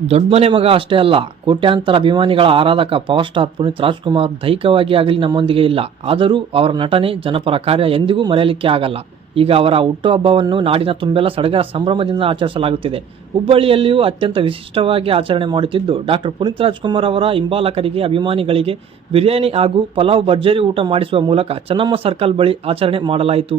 ದೊಡ್ಡಮನೆ ಮಗ ಅಷ್ಟೇ ಅಲ್ಲ, ಕೋಟ್ಯಾಂತರ ಅಭಿಮಾನಿಗಳ ಆರಾಧಕ ಪವರ್ ಸ್ಟಾರ್ ಪುನೀತ್ ರಾಜ್ಕುಮಾರ್ ದೈಹಿಕವಾಗಿ ಆಗಲಿ ನಮ್ಮೊಂದಿಗೆ ಇಲ್ಲ. ಆದರೂ ಅವರ ನಟನೆ ಜನಪರ ಕಾರ್ಯ ಎಂದಿಗೂ ಮರೆಯಲಿಕ್ಕೆ ಆಗಲ್ಲ. ಈಗ ಅವರ ಹುಟ್ಟುಹಬ್ಬವನ್ನು ನಾಡಿನ ತುಂಬೆಲ್ಲ ಸಡಗರ ಸಂಭ್ರಮದಿಂದ ಆಚರಿಸಲಾಗುತ್ತಿದೆ. ಹುಬ್ಬಳ್ಳಿಯಲ್ಲಿಯೂ ಅತ್ಯಂತ ವಿಶಿಷ್ಟವಾಗಿ ಆಚರಣೆ ಮಾಡುತ್ತಿದ್ದು ಡಾಕ್ಟರ್ ಪುನೀತ್ ರಾಜ್ಕುಮಾರ್ ಅವರ ಹಿಂಬಾಲಕರಿಗೆ, ಅಭಿಮಾನಿಗಳಿಗೆ ಬಿರಿಯಾನಿ ಹಾಗೂ ಪಲಾವ್ ಭರ್ಜರಿ ಊಟ ಮಾಡಿಸುವ ಮೂಲಕ ಚೆನ್ನಮ್ಮ ಸರ್ಕಲ್ ಬಳಿ ಆಚರಣೆ ಮಾಡಲಾಯಿತು.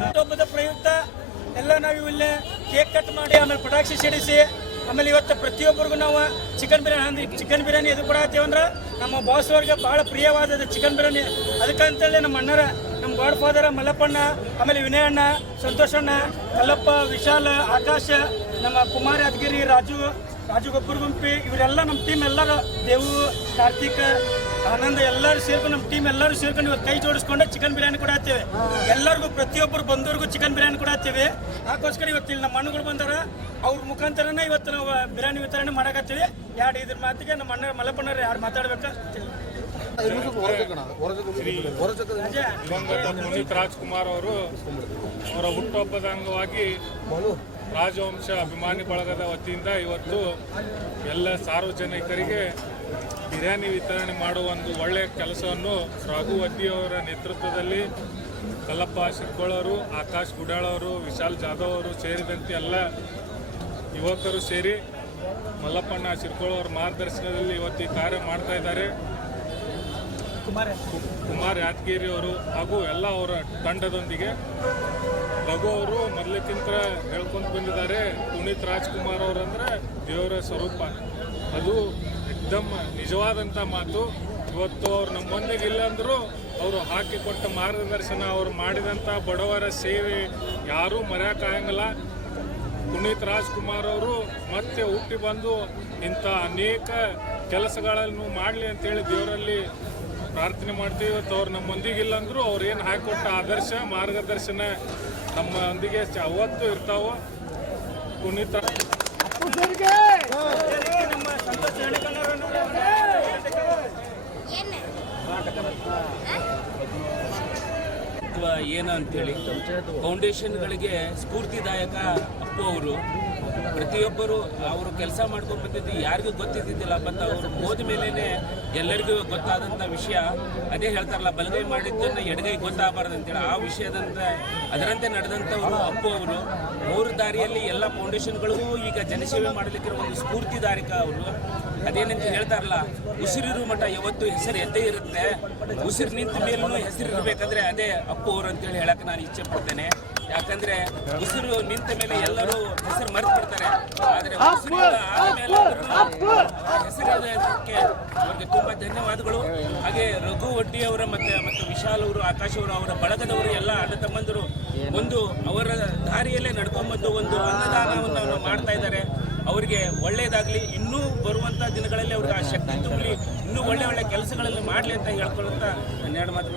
ಹುಟ್ಟುಹಬ್ಬದ ಪ್ರಯುಕ್ತ, ಎಲ್ಲ ನಾವು ಇಲ್ಲೇ ಕೇಕ್ ಕಟ್ ಮಾಡಿ, ಆಮೇಲೆ ಪಟಾಕ್ಷಿ ಸಿಡಿಸಿ, ಆಮೇಲೆ ಇವತ್ತು ಪ್ರತಿಯೊಬ್ಬರಿಗೂ ನಾವು ಚಿಕನ್ ಬಿರಿಯಾನಿ ಅಂದ್ರೆ ಚಿಕನ್ ಬಿರಿಯಾನಿ ಎದು ಕೊಡತ್ತೀವಿ ಅಂದ್ರೆ ನಮ್ಮ ಬಾಸ್ ಅವ್ರಿಗೆ ಭಾಳ ಪ್ರಿಯವಾದದ್ದು ಚಿಕನ್ ಬಿರಿಯಾನಿ ಅದಕ್ಕಂತೇಳಿ ನಮ್ಮ ಅಣ್ಣರ, ನಮ್ಮ ಗಾಡ್ ಫಾದರ್ ಮಲ್ಲಪ್ಪಣ್ಣ, ಆಮೇಲೆ ವಿನಯ ಅಣ್ಣ ಸಂತೋಷ್ ಸಂತೋಷಣ್ಣ, ಕಲ್ಲಪ್ಪ, ವಿಶಾಲ, ಆಕಾಶ, ನಮ್ಮ ಕುಮಾರ್ ಯಾದಗಿರಿ, ರಾಜು ರಾಜು ಗೊಬ್ಬರ ಗುಂಪಿ ಇವರೆಲ್ಲ ನಮ್ಮ ಟೀಮ್ ಎಲ್ಲರೂ, ದೇವು, ಕಾರ್ತಿಕ್ ಆನಂದ್ ಎಲ್ಲರೂ ಸೇರ್ಕೊಂಡು ನಮ್ಮ ಟೀಮ್ ಎಲ್ಲರೂ ಸೇರ್ಕೊಂಡು ಇವತ್ತು ಕೈ ಜೋಡಿಸ್ಕೊಂಡು ಚಿಕನ್ ಬಿರಿಯಾನಿ ಕೂಡ ಹಾಕ್ತೇವೆ. ಎಲ್ಲರಿಗೂ ಪ್ರತಿಯೊಬ್ಬರು ಬಂದವ್ರಿಗೂ ಚಿಕನ್ ಬಿರಿಯಾನಿ ಕೂಡ ಹಾಕ್ತೇವೆ. ಅದಕ್ಕೋಸ್ಕರ ಇವತ್ತು ಇಲ್ಲಿ ನಮ್ಮ ಮಣ್ಣುಗಳು ಬಂದಾರ. ಅವ್ರ ಮುಖಾಂತರನೇ ಇವತ್ತು ನಾವು ಬಿರಿಯಾನಿ ವಿತರಣೆ ಮಾಡಕತ್ತೀವಿ. ಎರಡು ಇದ್ರ ಮಾತಿಗೆ ನಮ್ಮ ಅಣ್ಣ ಮಲಪಣ್ಣರು ಯಾರು ಮಾತಾಡ್ಬೇಕು? ಪುನೀತ್ ರಾಜ್ಕುಮಾರ್ ಅವರು ಅವರ ಹುಟ್ಟುಹಬ್ಬದ ಅಂಗವಾಗಿ ರಾಜವಂಶ ಅಭಿಮಾನಿ ಬಳಗದ ವತಿಯಿಂದ ಇವತ್ತು ಎಲ್ಲ ಸಾರ್ವಜನಿಕರಿಗೆ ಬಿರಿಯಾನಿ ವಿತರಣೆ ಮಾಡುವ ಒಂದು ಒಳ್ಳೆಯ ಕೆಲಸವನ್ನು ರಘುವತಿಯವರ ನೇತೃತ್ವದಲ್ಲಿ ಕಲ್ಲಪ್ಪ ಶಿರ್ಕೋಳವರು ಆಕಾಶ್ ಗುಡಾಳವರು ವಿಶಾಲ್ ಜಾಧವ್ ಅವರು ಸೇರಿದಂತೆ ಎಲ್ಲ ಯುವಕರು ಸೇರಿ ಮಲ್ಲಪ್ಪಣ್ಣ ಶಿರ್ಕೋಳವರ ಮಾರ್ಗದರ್ಶನದಲ್ಲಿ ಇವತ್ತು ಈ ಕಾರ್ಯ ಮಾಡ್ತಾ ಇದ್ದಾರೆ. ಕುಮಾರ ಯಾದಗಿರಿ ಅವರು ಹಾಗೂ ಎಲ್ಲ ಅವರ ತಂಡದೊಂದಿಗೆ ರಘು ಅವರು ಮೊದಲಕ್ಕಿಂತ ಹೇಳ್ಕೊಂಡು ಬಂದಿದ್ದಾರೆ. ಪುನೀತ್ ರಾಜ್ಕುಮಾರ್ ಅವರು ಅಂದ್ರೆ ದೇವರ ಸ್ವರೂಪ. ಅದು ಎಕ್ದಮ್ ನಿಜವಾದಂಥ ಮಾತು. ಇವತ್ತು ಅವ್ರು ನಮ್ಮೊಂದಿಗೆ ಇಲ್ಲ ಅಂದರೂ ಅವರು ಹಾಕಿಕೊಟ್ಟ ಮಾರ್ಗದರ್ಶನ ಅವರು ಮಾಡಿದಂಥ ಬಡವರ ಸೇವೆ ಯಾರೂ ಮರೆಯೋಕ್ಕಾಗಂಗಿಲ್ಲ ಪುನೀತ್ ರಾಜ್ಕುಮಾರ್ ಅವರು ಮತ್ತೆ ಹುಟ್ಟಿ ಬಂದು ಇಂಥ ಅನೇಕ ಕೆಲಸಗಳನ್ನು ಮಾಡಲಿ ಅಂತೇಳಿ ದೇವರಲ್ಲಿ ಪ್ರಾರ್ಥನೆ ಮಾಡ್ತೀವಿ ಇವತ್ತು ಅವ್ರು ನಮ್ಮೊಂದಿಗಿಲ್ಲ ಅಂದರೂ ಅವ್ರು ಏನು ಹಾಕಿಕೊಟ್ಟ ಆದರ್ಶ ಮಾರ್ಗದರ್ಶನ ನಮ್ಮೊಂದಿಗೆ ಅವತ್ತು ಇರ್ತಾವೋ. ಪುನೀತ. ಏನು ಅಂತೇಳಿ. ಫೌಂಡೇಶನ್ಗಳಿಗೆ ಸ್ಫೂರ್ತಿದಾಯಕ ಅಪ್ಪು ಅವರು. ಪ್ರತಿಯೊಬ್ಬರು ಅವರು ಕೆಲಸ ಮಾಡ್ಕೊಂಡು ಬಂದಿದ್ದು ಯಾರಿಗೂ ಗೊತ್ತಿದ್ದಿದ್ದಿಲ್ಲ ಬಟ್ ಅವರು ಹೋದ ಮೇಲೇ ಎಲ್ಲರಿಗೂ ಗೊತ್ತಾದಂಥ ವಿಷಯ. ಅದೇ ಹೇಳ್ತಾರಲ್ಲ, ಬಲಗೈ ಮಾಡಿದ್ದನ್ನು ಎಡಗೈ ಗೊತ್ತಾಗಬಾರ್ದು ಅಂತೇಳಿ. ಆ ವಿಷಯದಂತೆ, ಅದರಂತೆ ನಡೆದಂಥವರು ಅಪ್ಪು ಅವರು. ಮೂರು ದಾರಿಯಲ್ಲಿ ಎಲ್ಲ ಫೌಂಡೇಶನ್ಗಳಿಗೂ ಈಗ ಜನಸೇವೆ ಮಾಡಲಿಕ್ಕೆ ಒಂದು ಸ್ಫೂರ್ತಿದಾರಿಕ ಅವರು. ಅದೇನಂತ ಹೇಳ್ತಾರಲ್ಲ, ಉಸಿರಿರು ಮಠ ಯಾವತ್ತು ಹೆಸರು ಎದ್ದೇ ಇರುತ್ತೆ. ಉಸಿರು ನಿಂತ ಮೇಲೂ ಹೆಸರು ಅದೇ ಅಪ್ಪು ಅವರು ಅಂತೇಳಿ ಹೇಳಕ್ಕೆ ನಾನು ಇಚ್ಛೆ ಪಡ್ತೇನೆ. ಯಾಕಂದ್ರೆ ಉಸಿರು ನಿಂತ ಮೇಲೆ ಎಲ್ಲರೂ ಹೆಸರು ಮರೆತು ಬಿಡ್ತಾರೆ ಆದ್ರೆ ಹೆಸರಿಡೋದಕ್ಕೆ ಅವ್ರಿಗೆ ತುಂಬಾ ಧನ್ಯವಾದಗಳು. ಹಾಗೆ ರಘು ಒಡ್ಡಿ ಅವರ ಮತ್ತೆ ಮತ್ತು ವಿಶಾಲ್ ಅವರು ಆಕಾಶ್ ಅವರು ಅವರ ಬಳಗದವರು ಎಲ್ಲ ಅಣ್ಣ ತಮ್ಮಂದರು ಒಂದು ಅವರ ದಾರಿಯಲ್ಲೇ ನಡ್ಕೊಂಡ್ಬಂದು ಒಂದು ಅನ್ನದಾನವನ್ನು ಅವರು ಮಾಡ್ತಾ ಇದ್ದಾರೆ. ಅವರಿಗೆ ಒಳ್ಳೇದಾಗಲಿ ಇನ್ನೂ ಬರುವಂಥ ದಿನಗಳಲ್ಲಿ ಅವ್ರಿಗೆ ಆ ಶಕ್ತಿ ತುಂಬಲಿ ಇನ್ನೂ ಒಳ್ಳೆ ಒಳ್ಳೆ ಕೆಲಸಗಳಲ್ಲಿ ಮಾಡಲಿ ಅಂತ ಹೇಳ್ಕೊಳ್ಳುತ್ತಾ ಹನ್ನೆರಡು ಮಾತು